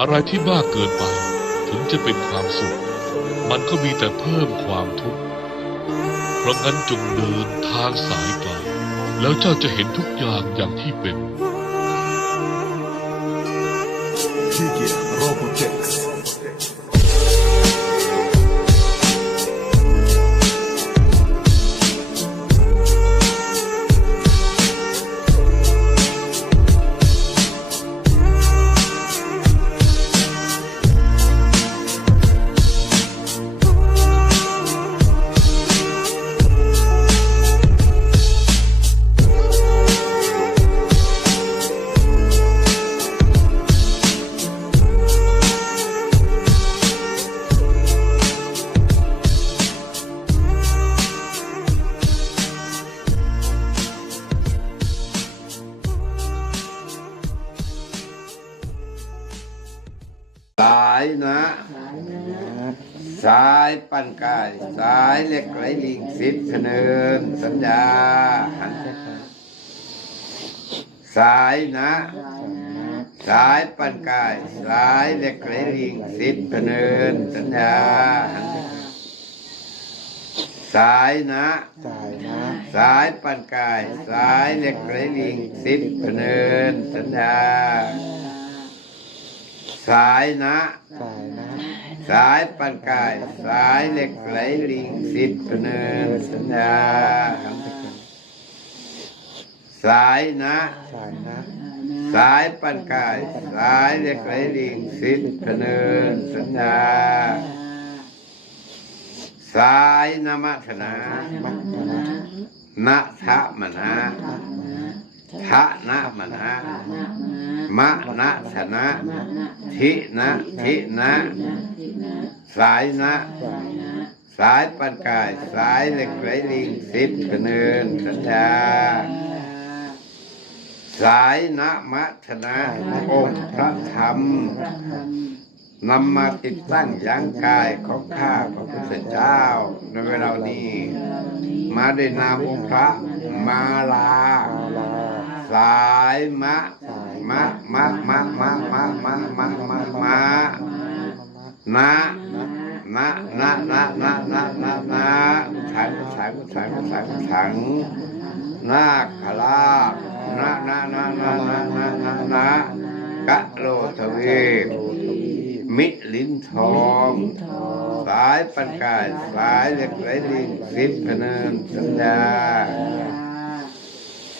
อะไรที่มากเกินไปถึงจะเป็นความสุข มันก็มีแต่เพิ่มความทุกข์ เพราะงั้นจงเดินทางสายกลางแล้วเจ้าจะเห็นทุกอย่างอย่างที่เป็นายปั้นกาย สายเหล็กไหลลิงสิทธิ์เนินสัญญา สายนะ สายปั้นกาย สายเหล็กไหลลิงสิทธิ์เนินสัญญา สายนะ สายนะสายปั้นกาย สายเหล็กไหลลิงสิทธิ์เนินสัญญา สายนะ สายนะ สายปันกาย สายเหล็กไหลลิงสิทธิ์เนินสัญญา สายนะ สายนะ สายปันกาย สายเหล็กไหลลิงสิทธิ์เนินสัญญา สายนมัสนามัตตนะนะทะมนา ทะนะมนามะนะชนะทินะทินะสายนะ สายนะ สายปันกาย สายเหล็กไหลลิงสิบเนินสัญญาสายนะมัทนาองค์พระธรรมนำมาติดตั้งยังกายของข้าพระพุทธเจ้า ในเวลานี้ มาด้วยนามองค์พระมาลามาลา สายมะสายมะมะมะมะมะมะมะมะมะนะนะนะนะนะนะนะนะนะถังถังถังถังถังนาคราบนะนะนะนะนะนะนะนะกะโลทวีปโลทวีปมิลินทอง สายปันกายสายเหล็กไหลลิงสิบพเนินสัญญา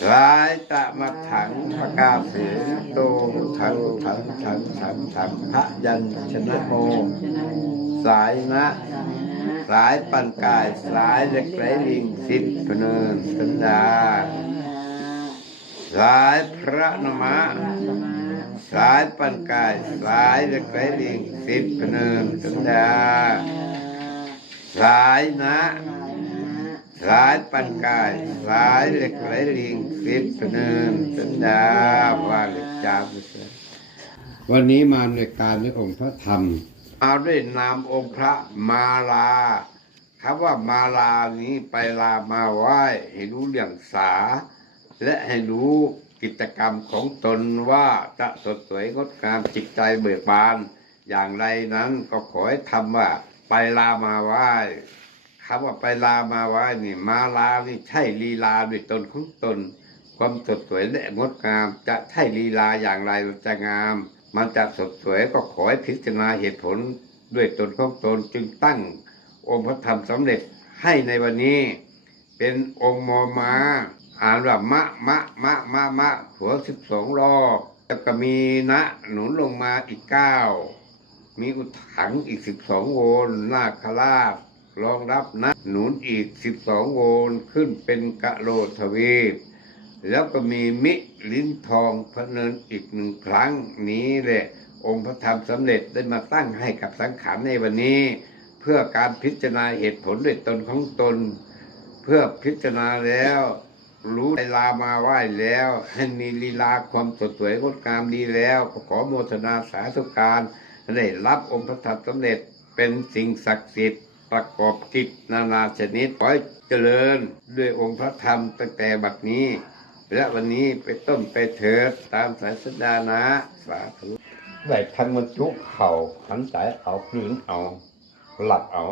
สายตะมาถังพระกาเสือโตถังถังถังถังถังพระยันชนะโมสายนะสายปันกายสายเล็กไหลลิงสิบพเนินสัญญาสายพระนมะสายปันกายสายเล็กไหลลิงสิบพเนินสัญญาสายนะ สายปันกายสายเหล็กไหลลิงสิบเนินสัญญาว่าเหล็กจามเสียวันนี้มาในการในองค์พระธรรมมาด้วยนามองค์พระมาลาคำว่ามาลานี้ไปลามาไหว้ให้รู้เรื่องสา และให้รู้กิจกรรมของตนว่าจะสดสวยงดงามจิตใจเบิกบาน อย่างไรนั้นก็ขอให้ทำว่าไปลามาไหว้ คำว่าไปลามาไหวนี่ มาลานี่ใช่ลีลาด้วยตนของตน ความสดสวยและงดงาม จะใช่ลีลาอย่างไรมันจะงาม มันจะสดสวยก็ขอให้พิจารณาเหตุผลด้วยตนของตนจึงตั้ง องค์พระธรรมสำเร็จให้ในวันนี้ เป็นองค์มอมาอ่านว่ามะมะมะมะมะหัวสิบสองรอบแล้วก็มีนะหนุนลงมาอีกเก้ามีอุถังอีกสิบสองโวลต์นาคราช รองรับนะหนุนอีกสิบสองโวลต์ขึ้นเป็นกะโลทวีป แล้วก็มีมิลิ้นทองพระเนินอีกหนึ่งครั้งนี้แหละ องค์พระธรรมสำเร็จได้มาตั้งให้กับสังขารในวันนี้ เพื่อการพิจารณาเหตุผลด้วยตนของตน เพื่อพิจารณาแล้ว รู้เวลามาไหว้แล้วให้มีลีลาความสดสวยงดงามดีแล้วขอโมทนาสาธุการได้รับองค์พระธรรมสำเร็จเป็นสิ่งศักดิ์สิทธิ์ ประกอบกิจนานาชนิดขอให้เจริญด้วยองค์พระธรรมตั้งแต่บัดนี้ และวันนี้ไปต้นไปเถิดตามสายสดานะสาธุได้ทันมันจุเข่าหันใจเอาคลื่นเอา หลับเอา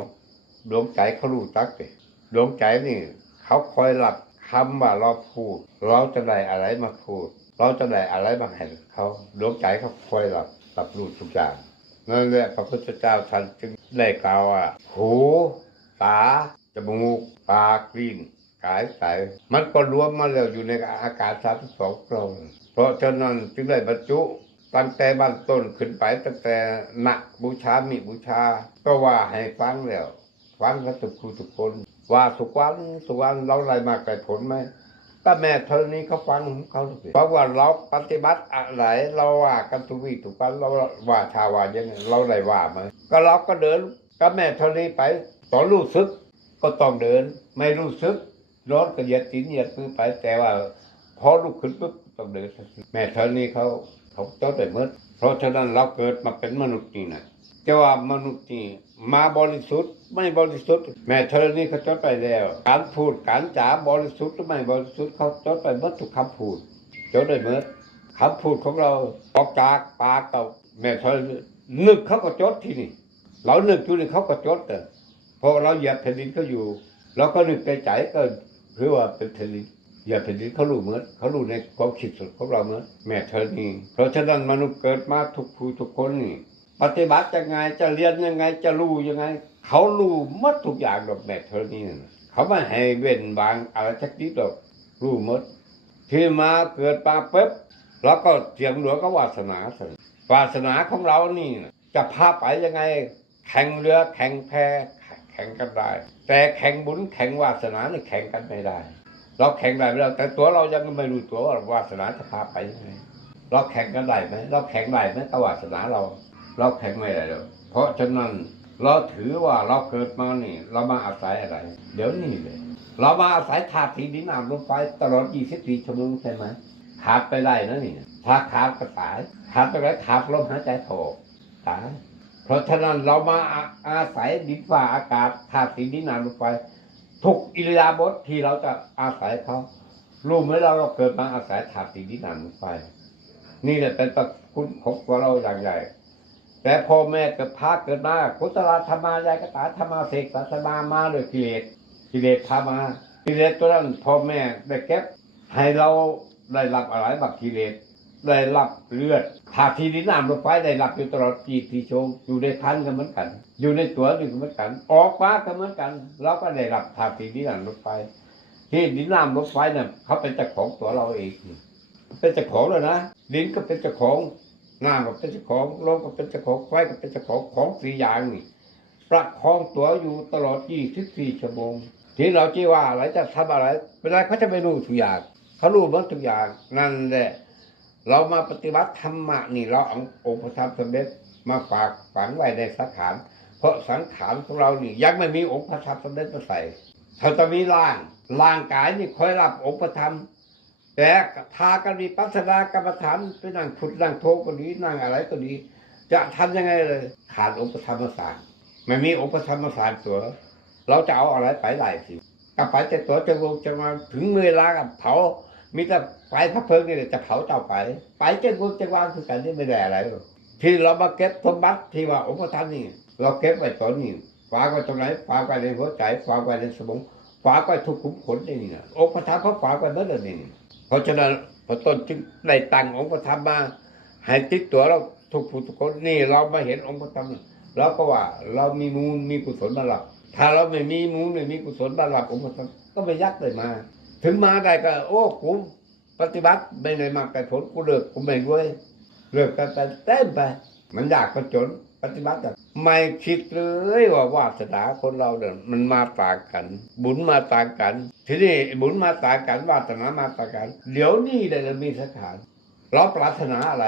ดวงใจเขารู้จักเลยดวงใจนี่ เขาคอยหลับคำว่าเราพูด เราจะได้อะไรมาพูด เราจะได้อะไรมาให้เขาดวงใจเขาคอยหลับหลับรู้ทุกอย่าง นั่นแหละพระพุทธเจ้าท่านจึงได้กล่าวว่า หูตาจมูกปากลิ้นกายใจมันก็รวมมาแล้วอยู่ในอาการสามสิบสองพระองค์เพราะฉะนั้นจึงได้บรรจุตั้งแต่บ้านต้นขึ้นไปตั้งแต่หนักบูชามีบูชา ก็ว่าให้ฟังแล้ว ฟังกันทุครูทุกคน ว่าสุกวันสุกวันเราอะไรมาไกลผลไหม ก็แม่เธอนี้เขาฟังเขาเพราะว่าเราปฏิบัติอะไรเราว่ากันทุกวี่ทุกวันเราว่าชาวายังเราได้ว่าไหมก็เราก็เดินก็แม่เธอนี้ไปตอนรู้สึกก็ต้องเดิน ไม่รู้สึกร้อนก็เหยียดตีนเหยียดมือไปแต่ว่าพอลุกขึ้นปุ๊บต้องเดินแม่เธอนี้เขาเขาเจ้าได้เมื่อเพราะฉะนั้นเราเกิดมาเป็นมนุษย์นี่นะ จะว่ามนุษย์นี่มาบริสุทธิ์ไม่บริสุทธิ์ แม่เธอนี้เขาจดไปแล้ว การพูดการจาบริสุทธิ์หรือไม่บริสุทธิ์เขาจดไปเมื่อทุกคำพูดจดได้เมื่อคำพูดของเราออกจากปากกับแม่เธอนึกเขาก็จดที่นี่ เรานึกอยู่นี่เขาก็จดแต่เพราะเราเหยียบแผ่นดินเขาอยู่เราก็นึกในใจก็คือว่าเป็นแผ่นดินอย่าแผ่นดินเขารู้เหมือนเขารู้ในความคิดสุดของเราเหมือนแม่เธอนี่เพราะฉะนั้นมนุษย์เกิดมาทุกผู้ทุกคนนี่ ปฏิบัติยังไงจะเรียนยังไง จะรู้ยังไง เขารู้หมดทุกอย่างดอกแม่เธอนี่น่ะเขาไม่ให้เว้นบางอะไรสักนิดหรอกรู้หมดที่มาเกิดมาปุ๊บแล้วก็เสียงหลวงก็วาสนาสิวาสนาของเรานี่นะจะพาไปยังไง แข่งเรือแข่งแพแข่งกันได้ แต่แข่งบุญแข่งวาสนาเนี่แข่งกันไม่ได้ เราแข่งได้ไม่ได้แต่ตัวเรายังไม่รู้ตัวว่าวาสนาจะพาไปยังไงเราแข่งกันได้ไหมเราแข่งได้ไหมกับวาสนาเรา เราแข่งไม่ได้หรอเพราะฉะนั้นเราถือว่าเราเกิดมานี่ เรามาอาศัยอะไร เดี๋ยวนี้เลย เรามาอาศัยธาตุสีดินน้ำลมไฟตลอด 24 ชั่วโมงใช่ไหมขาดไปได้นะนี่ถ้าขาดก็ตายขาดไปแล้วขาดลมหายใจโถตายเพราะฉะนั้นเรามาอาศัยดินฟ้าอากาศธาตุสีดินน้ำลมไฟทุกอิริยาบถที่เราจะอาศัยเขารู้ไหมเราเราเกิดมาอาศัยธาตุสีดินน้ำลมไฟนี่แหละเป็นตระคุณของเราอย่างใหญ่ แต่พ่อแม่เกิดพาเกิดมากุศลธรรมายายกตาธรรมาเสกสธรรมามาด้วยกิเลสกิเลสพามากิเลสตัวนั้นพ่อแม่ได้เก็บให้เราได้รับอะไรบักกิเลสได้รับเลือดถาทีดินน้ำลมไฟได้รับอยู่ตลอดจีทีโชงอยู่ในคันก็เหมือนกัน อยู่ในตัวนี่ก็เหมือนกัน ออกมาก็เหมือนกันเราก็ได้รับถาทีดินน้ำลมไฟที่ดินน้ำลมไฟเนี่ยเขาเป็นเจ้าของตัวเราเองเป็นเจ้าของเลยนะดินก็เป็นเจ้าของ น้ำก็เป็นเจ้าของลมก็เป็นเจ้าของไฟก็เป็นเจ้าของของสี่อย่างนี่ประคองตัวอยู่ตลอด 24 ชั่วโมงที่เราจีว่าอะไรจะทำอะไรเป็นไรเขาจะไม่รู้ทุกอย่างเขารู้หมดทุกอย่างนั่นแหละเรามาปฏิบัติธรรมะนี่เราเอาองค์พระธรรมสมเด็จมาฝากฝังไว้ในสังขารเพราะสังขารของเรานี่ยังไม่มีองค์พระธรรมสมเด็จมาใส่เขาจะมีร่างร่างกายนี่คอยรับองค์พระธรรม แต่พากันมีปัสนากรรมฐานไปนั่งขุดนั่งโทก็ดีนั่งอะไรก็ดี จะทำยังไงเลย ขาดองค์ธรรมศาสตร์ไม่มีองค์ธรรมศาสตร์ตัว เราจะเอาอะไรไปได้สิกับไปแต่ตัวจะลงจะมาถึงเวลากับเผามีแต่ไฟพระเพลิงนี่จะเผาเจ้าไปไปเจ้าเมืองเจ้าวานคือกันที่ไม่ได้อะไรหรอกที่เรามาเก็บสมบัติที่ว่าองค์ธรรมนี่ เราเก็บไว้ตอนนี้ฝากไว้ตรงไหนฝากไว้ในหัวใจฝากไว้ในสมองฝากไว้ทุกขุมขนนี่นะองค์พระธรรมเขาฝากไว้เมื่อเลยนี่ เพราะฉะนั้นพระต้นจึงได้ตั้งองค์พระธรรมมาให้ติดตัวเราทุกผู้ทุกคนนี่เรามาเห็นองค์พระธรรมเราก็ว่าเรามีมูลมีกุศลบารมีถ้าเราไม่มีมูลไม่มีกุศลบารมีองค์พระธรรมก็ไม่ยักเลยมา ถึงมาได้ก็ โอ้กูปฏิบัติไม่ได้มากแต่ผลกูเลิกกูไม่รวยเลิกกันไปเต้นไป มันยากก็จน ปฏิบัติอะไม่คิดเลยว่าวาสนาคนเราเนี่ยมันมาต่างกัน บุญมาต่างกัน ทีนี้บุญมาต่างกันวาสนามาต่างกัน เดี๋ยวนี้เลยมีสถาน เราปรารถนาอะไร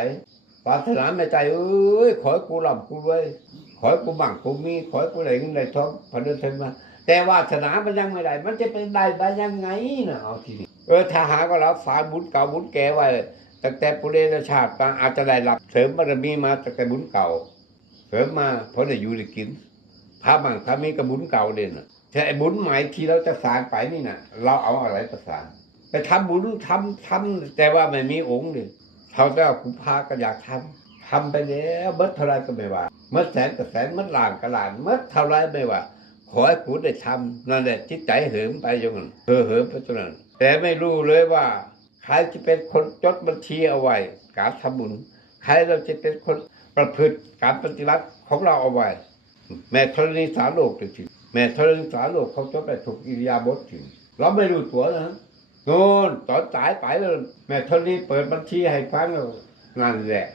ปรารถนาในใจเอ้ยขอให้กูร่ำกูรวยขอให้กูมั่งกูมีขอให้กูได้เงินได้ทองพันเดือนเทนมาแต่วาสนามันยังไม่ได้ มันจะเป็นได้ไปยังไงนะเอาทีนี้เออถ้าหากว่าเราฝากบุญเก่าบุญแก่ไว้ตั้งแต่ปุเรศชาติมาอาจจะได้รับเสริมบารมีมาตั้งแต่บุญเก่า เสริมมาเพราะได้อยู่ได้กินพระบังพระมีกระบุญเก่าเด่นะแต่ไอ้บุญใหม่ที่เราจะสร้างไปนี่นะเราเอาอะไรประสานไปทำบุญทำทำแต่ว่าไม่มีองค์เลยเขาจะคุณพาก็อยากทำททำไปแล้วเมื่อเท่าไรก็ไม่ว่าเมื่อแสนก็แสนเมื่อล้านก็ล้านเมื่อเท่าไรไม่ว่า ขอให้กูได้ทำนั่นแหละจิตใจเหิมไปอย่างนั้นเห่อเหิมไปตรงนั้นแต่ไม่รู้เลยว่าใครจะเป็นคนจดบัญชีเอาไว้การทำบุญใครเราจะเป็นคน ประพฤติการปฏิบัติของเราเอาไว้ แม่ธรณีสาโลกจริงแม่ธรณีสาโลกเขาจดไปถูกอิริยาบถจริงเราไม่รู้ตัวนะโน่นตอนตายไปแล้วแม่ธรณีเปิดบัญชีให้ฟังนั่นแหละ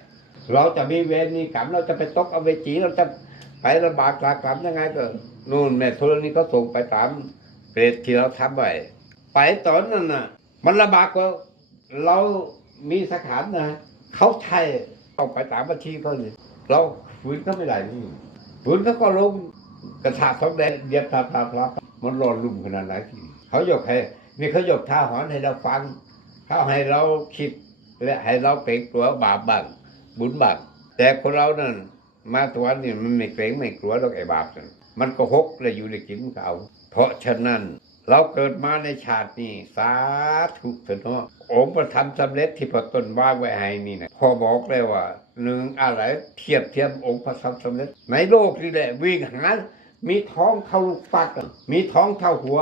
เราจะมีเวรมีกรรมเราจะไปตกเอาเวจีเราจะไปลำบากตากรรมยังไงก็นู่นแม่ธรณีเขาส่งไปตามเปรตที่เราทำไว้ไปตอนนั้นน่ะ มันลำบากกว่าเรามีสถานนะเขาใช่ เอาไปตามบัญชีเขาเลยเราฝืนเขาไม่ได้นี่ฝืนเขาก็ลงกระถาทองแดงเดียบทาทาพลับมันร้อนรุ่มขนาดไหนทีเขายกให้นี่เขายกท่าหอนให้เราฟังเขาให้เราคิดและให้เราเกรงกลัวบาปบ้างบุญบ้างแต่คนเรานั่นมาตัวนี้มันไม่เกรงไม่กลัวหรอกไอ้บาปนั่นมันก็หกเลยอยู่ในกินเขาเพราะฉะนั้น เราเกิดมาในชาตินี้สาธุเถอะเนาะองค์ประทำสำเร็จที่พระตนว่าไว้ให้นี่นะพอบอกเลยว่าหนึ่งอะไรเทียบเทียมองค์พระทำสำเร็จในโลกนี่แหละวิ่งหามีท้องเท่าลูกปัดมีท้องเท่าหัว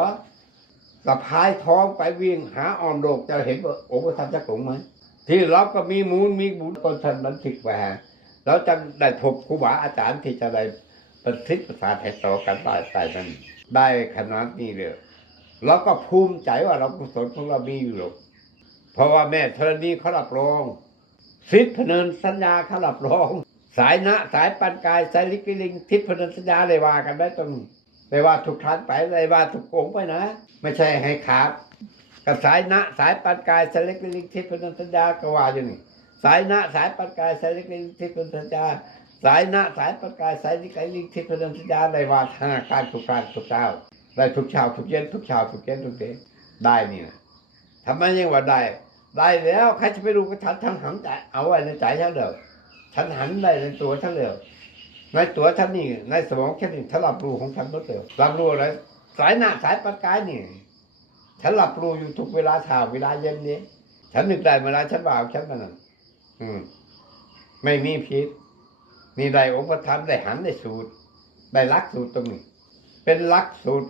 สะพายท้องไปวิ่งหาออมโลกจะเห็นว่าองค์พระทำจักหลงไหมที่เราก็มีมูลมีบุญตนทันบันทึกไว้ให้เราจะได้พบครูบาอาจารย์ที่จะได้ประสิทธิ์ประสาทให้ต่อกันได้ได้นั้นได้ขนาดนี้เลย เราก็ภูมิใจว่าเรากุศลของเรามีอยู่หรอกเพราะว่าแม่ธรณีเขารับรองสิทธิพเนินสัญญาเขารับรอง สายนะสายปันกายสายลิกิลิงทิศพเนินสัญญาเลยว่ากันได้ตรงไม่ว่าทุกครั้งไปเลยว่าทุกองค์ไปนะ ไม่ใช่ให้ขาดกับสายนะสายปันกายสายลิกิลิงทิศพเนินสัญญาก็ว่าอยู่นี่สายนะสายปันกายสายลิกิลิงทิศพเนินสัญญาสายนะสายปันกายสายลิกิลิงทิศพเนินสัญญาเลยว่าธนาการทุกการทุกเจ้า ได้ทุกเช้าทุกเย็นทุกเช้าทุกเย็นทุกเย็นได้นี่นะทำไมยังว่าได้ ได้แล้วใครจะไปรู้ก็ฉันทำหันใจเอาไว้ในใจฉันเดียวฉันหันได้ในตัวฉันเดียวในตัวฉันนี่ในสมองฉันนี่ฉันรับรู้ของฉันหมดเลยรับรู้อะไรสายหน้าสายประกายนี่ฉันรับรู้อยู่ทุกเวลาเช้าเวลาเย็นนี้ ฉันนึกได้เวลาฉันบ่าวฉันมานั่นอืม ไม่มีพิษนี่ได้องค์ประธานได้หันได้สูตร ได้ลักสูตรตรงนี้ เป็นลักสูตร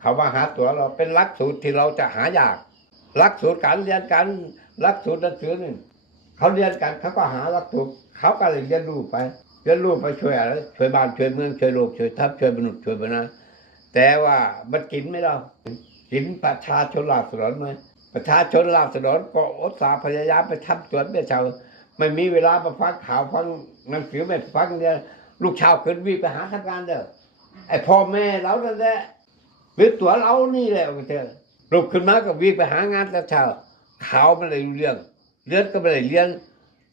เขามาหาตัวเราเป็นลักสูตรที่เราจะหายากลักสูตรการเรียนการลักสูตรหนังสือนี่เขาเรียนกันเขาก็หาลักสูตรเขาก็เลยเรียนรู้ไปเรียนรู้ไปช่วยอะไรช่วยบ้านช่วยเมืองช่วยโลกช่วยทัพช่วยมนุษย์ช่วยบรรณาแต่ว่ามันกินไม่ได้กินประชาชนลาบสนนไหมประชาชนลาบสนนก็อดสาพยายามไปทำสวนไปชาวไม่มีเวลามาฟังข่าวฟังหนังสือไม่ฟังเดียลูกชาวขึ้นวิ่งไปหาทำงานเด้อ ไอ้พ่อแม่เรานั่นแหละหรือตัวเรานี่แหละเธอลุกขึ้นมาก็วิ่งไปหางานแต่เช้าขาวไม่ได้รู้เรื่องเลือดก็ไม่ได้เลี้ยง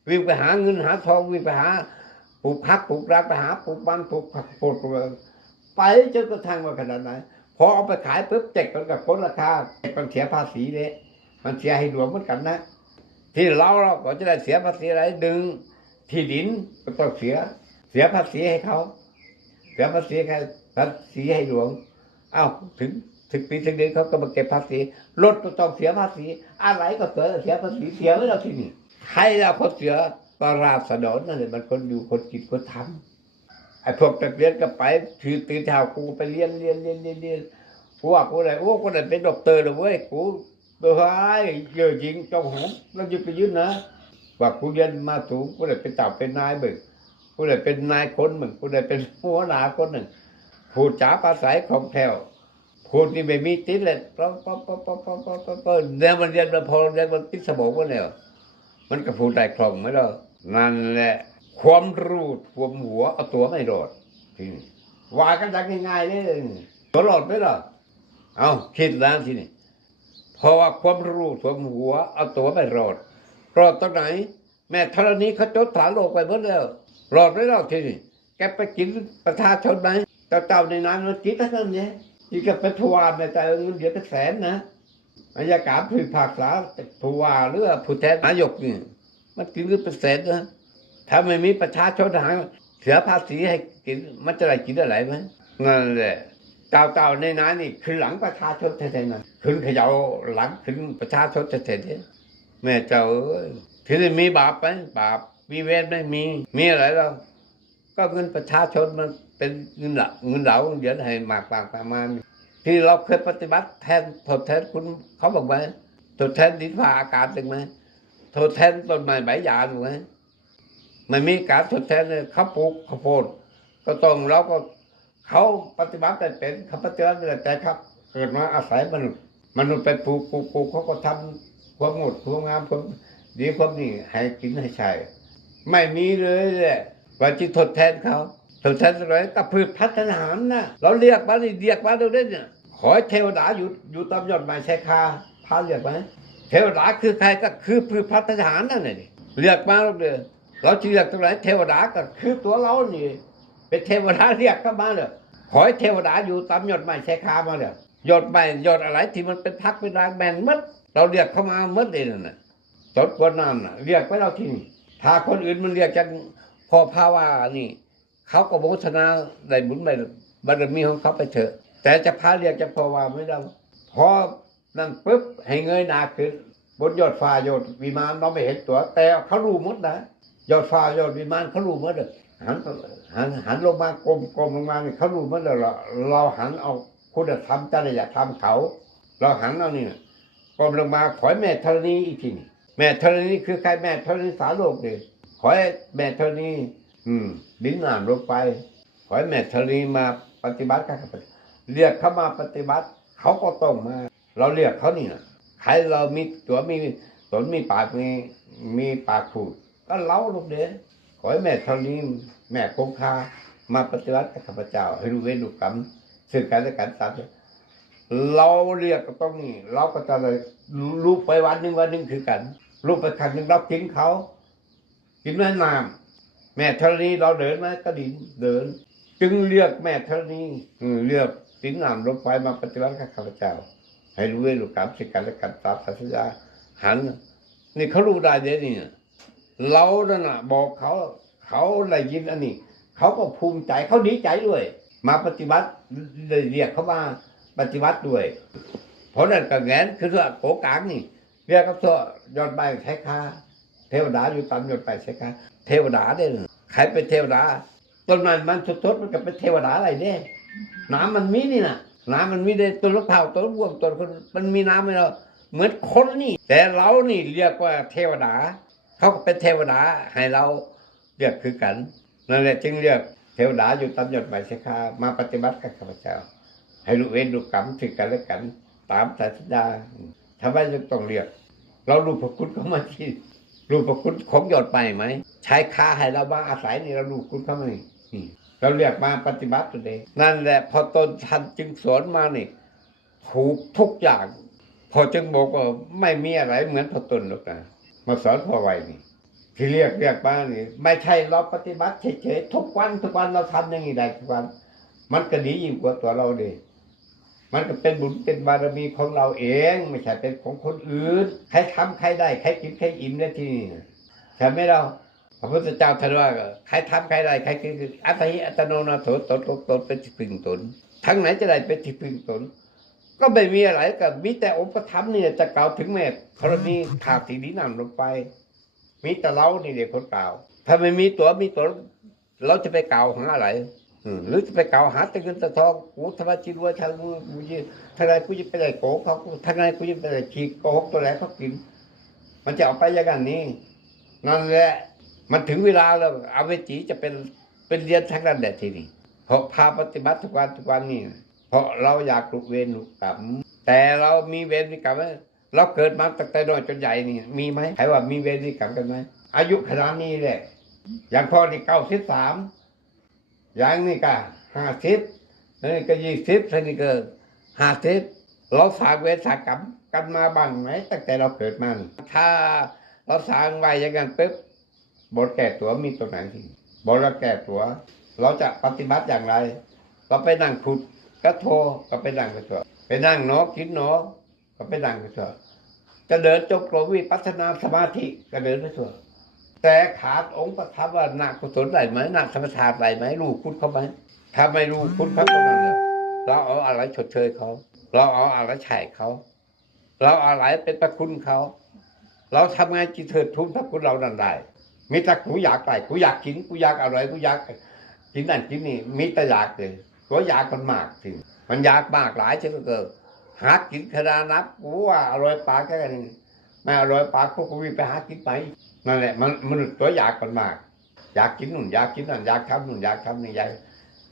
วิ่งไปหาเงินหาทองวิ่งไปหาปลูกพักปลูกรักไปหาปลูกบ้านปลูกผักปลูกไรไปจนกระทั่งว่าขนาดไหนพอเอาไปขายปุ๊บเจ็กมันกับคนราคาเจ็กมันเสียภาษีเลยมันเสียให้หลวงเหมือนกันนะ ที่เราเราก็จะได้เสียภาษีอะไรดึงที่ดินก็ต้องเสีย เสียภาษีให้เขา เสียภาษีใครภาษีให้หลวงเอ้าถึงถึงปีถึงเดือนเขาก็มาเก็บภาษีรถก็ต้องเสียภาษีอะไรก็เสียเสียภาษีเสียไว้แล้วที่นี่ใครเราคนเสียก็ราษฎรนั่นแหละมันคนอยู่คนกินคนทำไอ้พวกนักเรียนก็ไปถือตื่นเช้ากูไปเรียนเรียนเรียนเรียนเรียนกูว่ากูอะไรโอ้กูได้เป็นด็อกเตอร์เลยเว้ยกูเบื่อไอ้เยอะจริงจงหงแล้วยึดไปยืนนะว่ากูเรียนมาสูงกูได้เป็นต่าเป็นนายเบิก ผู้ใดเป็นนายคนหนึ่งผู้ใดเป็นหัวหน้าคนหนึ่งพูดจาภาษาของแถวพูดนี่ไม่มีติดเลยป๊อปป๊อปป๊อปป๊อปป๊เนี่ยมันเรียนมาพอเรียนมันติดสมองมันเนี่ยมันก็พูดได้คล่องไหมล่ะนั่นแหละ ความรู้ความหัวเอาตัวไม่รอดทีนี้ว่ากันดักง่ายๆเลยตลอดไหมล่ะเอาคิดแล้วทีนี้เพราะว่าความรู้ความหัวเอาตัวไม่รอดรอดตรงไหน แม่ธรณีเขาจดฐานโลกไปหมดแล้ว รอดไม่รอดทีนี่แกไปกินประชาชนไหมเจ้าในนั้นมันกินทั้งนั้นเนี่ยที่ก็ไปทวารในใจเงินเดือนเป็นแสนนะอายการผู้พิพากษาทวารหรือผู้แทนนายกนี่มันกินเงินเป็นแสนนะถ้าไม่มีประชาชนหาเสียภาษีให้กินมันจะได้กินอะไรไหมนั่นแหละเจ้าเจ้าในนั้นนี่คือหลังประชาชนแท้ๆนะขึ้นเขย่าหลังขึ้นประชาชนแท้ๆแม่เจ้าเอ้ยทีนี้มีบาปไหมบาป มีเวรไม่มี มีอะไรเราก็เงินประชาชนมันเป็นเงินเหลาเงินเหลาเดี๋ยวให้มากปากประมาณที่เราเคยปฏิบัติแทนทดแทนคุณเขาบอกไหมทดแทนดินฟ้าอากาศถูกไหมทดแทนต้นไม้ใบหญ้าถูกไหมไม่มีการทดแทนเลยเขาปลูกข้าวโพดก็ต้องเราก็เขาปฏิบัติแต่เป็นเขาปฏิบัติไม่แต่ครับ เกิดมาอาศัยมนุษย์มนุษย์ไปปลูกปลูกปลูกเขาก็ทำความงดความงามความดีความนี่ให้กินให้ใช้ ไม่มีเลยแหละว่าจะทดแทนเขาทดแทนอะไรกับพืชพัฒนาหารนะเราเรียกมานี่เรียกมาดูได้เนี่ยขอเทวดาอยู่อยู่ตามยอดไม้ชายคาพาเรียกไหมเทวดาคือใครก็คือพืชพัฒนาหนั่นแหละนี่เรียกมาเราเลยเราจะเรียกตรงไหนเทวดาก็คือตัวเรานี่เป็นเทวดาเรียกเข้ามาเลยขอให้เทวดาอยู่ตามยอดไม้ชายคามาเลยยอดไม้ยอดอะไรที่มันเป็นพักเป็นรางแบ่งมัดเราเรียกเข้ามามัดเลยนั่นน่ะจดกวนนั่นน่ะเรียกไว้เราที่นี่ ถ้าคนอื่นมันเรียกจังพอภาวานี่ เขาก็โมทนาได้บุญได้บารมีของเขาไปเถอะ แต่จะพาเรียกจะพอว่าไม่ได้พอนั่นปุ๊บให้เงยหน้าขึ้นบนยอดฟ้ายอดวิมานเราไม่เห็นตัว แต่เขารู้หมดนะยอดฟ้ายอดวิมานเขารู้หมดเลยหันหันหันลงมากลมกลมลงมาเนี่ยเขารู้หมดเลยเราเราหันเอาคุณธรรมจริยธรรมเขา เราหันเอานี่กลมลงมาขอให้แม่ธรณีอีกทีนี่ แม่ธรณีคือใครแม่ธรณีสาโลกเนี่ยขอให้แม่ธรณีอืมดิ้นหนานลงไป ขอให้แม่ธรณีมาปฏิบัติกันเรียกเขามาปฏิบัติ เขาก็ต้องมา เราเรียกเขานี่นะใครเรามีตัวมีตนมีปากมีมีปากพูดก็เล่าลูกเด้ขอให้แม่ธรณีแม่คงคามาปฏิบัติกับข้าพเจ้า ให้รู้เวรรู้กรรมซึ่งกันและกันสามเราเรียกก็ต้องนี่เราก็จะเลยรู้ไปวันหนึ่งวันหนึ่งคือกัน ลูกไปขันหนึ่งเรากินเขากินแม่น้ำแม่ธรณีเราเดินไหมก็ดินเดิน จึงเรียกแม่ธรณีเรียกสินน้ำลงไปมาปฏิบัติกับข้าพเจ้า ให้รู้ให้รู้กรรมสิกันและกันตามสัจจะหัน นี่เขารู้ได้เดี๋ยวนี้เรานั่นน่ะบอกเขาเขาได้ยินอันนี้ เขาก็ภูมิใจเขาดีใจด้วย มาปฏิบัติเลยเรียกเขามาปฏิบัติด้วย เพราะนั่นก็แงนคือว่าโกกางนี่ เรียกกับตัวยอดใบใช้คาเทวดาอยู่ตามยอดใบใช้คาเทวดาได้เลยใครเป็นเทวดาต้นไม้มันสดๆมันก็เป็นเทวดาอะไรเนี่ยน้ำมันมีนี่นะน้ำมันมีได้ต้นมะพร้าต้นบวมต้นคนมันมีน้ำให้เราเหมือนคนนี่ แต่เรานี่เรียกว่าเทวดาเขาก็เป็นเทวดาให้เราเรียกคือกันนั่นแหละจึงเรียกเทวดาอยู่ตามยอดใบใช้คามาปฏิบัติกับข้าพเจ้าให้รู้เว้นรู้กรรมถึงกันและกัน ตามสัจดา ทำไมจะต้องเรียก เรารู้พระคุณเขามาที่รู้พระคุณของยอดไปไหม ใช้ค่าให้เรามางอาศัยนี่เรารู้คุณเขาไหมนี่เราเรียกมาปฏิบัติตัวเองนั่นแหละพอตนท่านจึงสอนมานี่ถูกทุกอย่าง พอจึงบอกว่าไม่มีอะไรเหมือนพอตนหรอกนะมาสอนพอไวนี่ที่เรียกเรียกมานี่ไม่ใช่เราปฏิบัติเฉยๆทุกวันทุกวันเราทำอย่างนี้ได้ทุกวัน มันก็ดียิ่งกว่าตัวเราเดี มันก็เป็นบุญเป็นบารมีของเราเอง ไม่ใช่เป็นของคนอื่น ใครทำใครได้ใครกินใครอิ่มได้ที่นี่ใช่ไหมเราพระพุทธเจ้าท่านว่าใครทำใครได้ใครกินอัตหิอัตโนนาโถตนตนตนเป็นที่พึ่งตนทั้งไหนจะได้เป็นที่พึ่งตนก็ไม่มีอะไรกับมีแต่องค์ประทับเนี่ยจะกล่าวถึงแม่ธรณีขาดสีนี้นำลงไป มีแต่เรานี่เด็กคนกล่าว ถ้าไม่มีตัวมีตัวเราจะไปกล่าวหาอะไร หรือจะไปกล่าวหาแต่เงินแต่ทองกูทำไมจีรวยทางกูกูจะทางไหนกูจะไปได้โกงเขาทางไหนกูจะไปได้ขีดโกหกตัวไหนเขากิน มันจะเอาไปอย่างนั้นั่นแหละมันถึงเวลาแล้วอาเวจีจะเป็นเป็นเรียนทางนั้นแหละทีนี้เพราะพาปฏิบัติทุกวันทุกวันนี่เพราะเราอยากลุกเวรลุกกรรมแต่เรามีเวรมีกรรมไหมเราเกิดมาตั้งแต่น้อยจนใหญ่นี่ มีไหมใครว่ามีเวรมีกรรมกันไหมอายุขนาดนี้แหละอย่างพ่อนี่เก้าสิบสาม อย่างนี้ก็ห้าสิบนี่ก็ยี่สิบนี่ก็ห้าสิบเราสร้างเวสากรรมกันมาบ้างไหมตั้งแต่เราเกิดมานี่ถ้าเราสร้างไว้อย่างนั้นปุ๊บบทแก่ตัวมีตัวไหนที่บทเราแก่ตัว เราจะปฏิบัติอย่างไร เราไปนั่งขุดก็โทรก็ไปนั่งไปเถอะไปนั่งเนาะกินเนาะก็ไปนั่งไปเถอะจะเดินจงกรมวิปัสสนาสมาธิก็เดินไปเถอะ แต่ขาดองค์ประทับว่าหนักกุศลได้ไหมหนักธรรมชาติได้ไหมรู้คุณเขาไหมถ้าไม่รู้คุณเขาตรงนั้นเนี่ยเราเอาอะไรชดเชยเขา เราเอาอะไรใช้เขา เราเอาอะไรเป็นประคุณเขา เราทำไงจิตเถิดทุนพระคุณเรานั้นได้มีแต่กูอยากไปกูอยากกินกูอยากอะไรกูอยากกินนั่นกินนี่มีแต่อยากเลยก็อยากมันมากถึง มันอยากมากหลายเช่นเกินหากินขนาดนับกูว่าอร่อยปากแค่นี้ไม่อร่อยปากพวกกูวิ่งไปหากินไป นั่นแหละมันมนุษย์ตัวอยากมันมาก อยากกินนู่นอยากกินนั่นอยากทำนู่นอยากทำนี่อยาก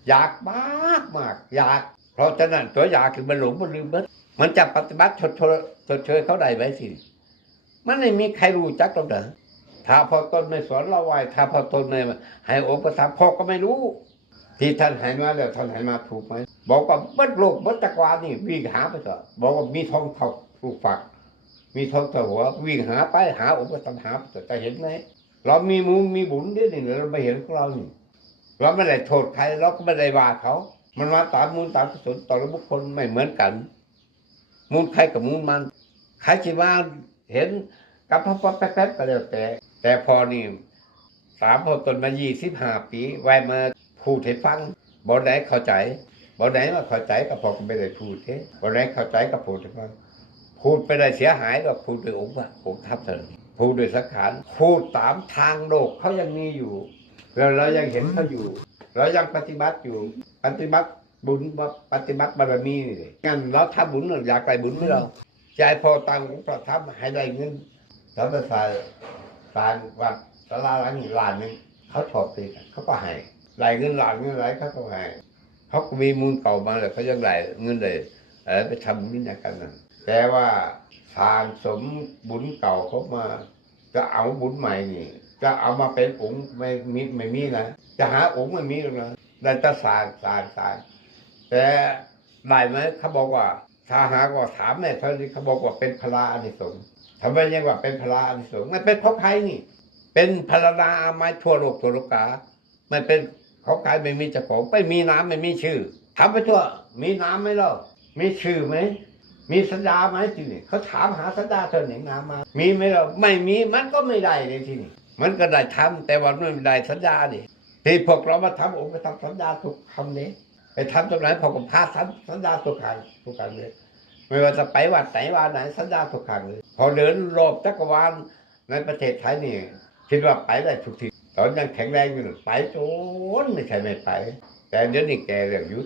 อยากมากมากอยาก เพราะฉะนั้นตัวอยากคือมันหลงมันลืมมันมันจะปฏิบัติชดเชยชดเชยเขาได้ไหมสิมันไม่มีใครรู้จักหรอกเด้อถ้าพอต้นไม่สอนเราไว้ถ้าพอต้นไม่ให้โอปถาพ่อก็ไม่รู้ ที่ท่านให้มาแล้วท่านให้มาถูกไหมบอกว่าเบิดโลกเบิดจักรวาลนี่วิ่งหาไปเถอะบอกว่ามีทองเท่าถูกฝัก มีทองเท่าหัววิ่งหาไปหาอุปสรรคหาไปเถอะแต่เห็นไหมเรามีมูลมีบุญด้วยนี่เราไม่เห็นของเรานี่เราไม่ได้โทษใครเราก็ไม่ได้ว่าเขา มันมาตามมูลตามกุศลต่อละบุคคลไม่เหมือนกัน มูลใครกับมูลมันใครคิดว่าเห็นกับพ่อพ่อแป๊บก็แล้วแต่ แต่พอนี่สามพอตนมายี่สิบห้าปีไว้มาพูดให้ฟังบ่ไหนเข้าใจบ่ไหนมาเข้าใจก็พอก็ไม่ได้พูดเท่บ่ไหนเข้าใจก็พูดให้ฟัง พูดไปได้เสียหายก็พูดด้วยองค์พระองค์ทัพเถอพูดด้วยสังขารพูดตามทางโลกเขายังมีอยู่แล้วเรายังเห็นเขาอยู่ เรายังปฏิบัติอยู่ ปฏิบัติบุญปฏิบัติบารมีนี่งั้นเราทำบุญเราอยากได้บุญไหมเราใจพอตังค์ก็ทำให้ได้เงินเราจะใส่สารวัดสลาหลังนี้ล้านหนึงเขาชอบตีกันเขาก็ให้ได้เงินหลานเงินอะไรเขาก็ให้เขาก็มีมูลเก่ามาเลยเขายังได้เงินเลยเออไปทำบุญนี่กันนั่น แต่ว่าทางสมบุญเก่าเขามา จะเอาบุญใหม่นี่ จะเอามาเป็นองค์ไม่มีไม่มีนะจะหาองค์ไม่มีหรอกนะได้แต่สร้างสร้างสร้างแต่ได้ไหมเขาบอกว่าถ้าหากว่าถามแม่เท่านี้เขาบอกว่าเป็นพลาอานิสงส์ทำไมยังว่าเป็นพลาอานิสงส์มันเป็นของใครนี่ เป็นพลนาอาไม้ทั่วโลกทั่วโลกาไม่เป็นเขาขายไม่มีเจ้าของไม่มีน้ำไม่มีชื่อถามไปทั่ว มีน้ำไหมเล่ามีชื่อไหม มีสัญญาไหมที่นี่เขาถามหาสัญญาเธอหนึ่งน้ำมา มีไหมเราไม่มีมันก็ไม่ได้เลยที่นี่มันก็ได้ทำแต่ว่ามันไม่ได้สัญญาดิที่พวกเรามาทำองค์ไปทำสัญญาทุกคำนี้ไปทำตรงไหนพอกับพาสัญสัญญาทุกครั้งทุกครั้งเลยไม่ว่าจะไปวัดไหนวัดไหนสัญญาทุกครั้งเลยพอเดินรอบจักรวาลในประเทศไทยนี่คิดว่าไปได้ทุกทีตอนยังแข็งแรงอยู่น่ะไปจนไม่ใช่ไม่ไป แต่เดี๋ยวนี้แกเรื่องยุด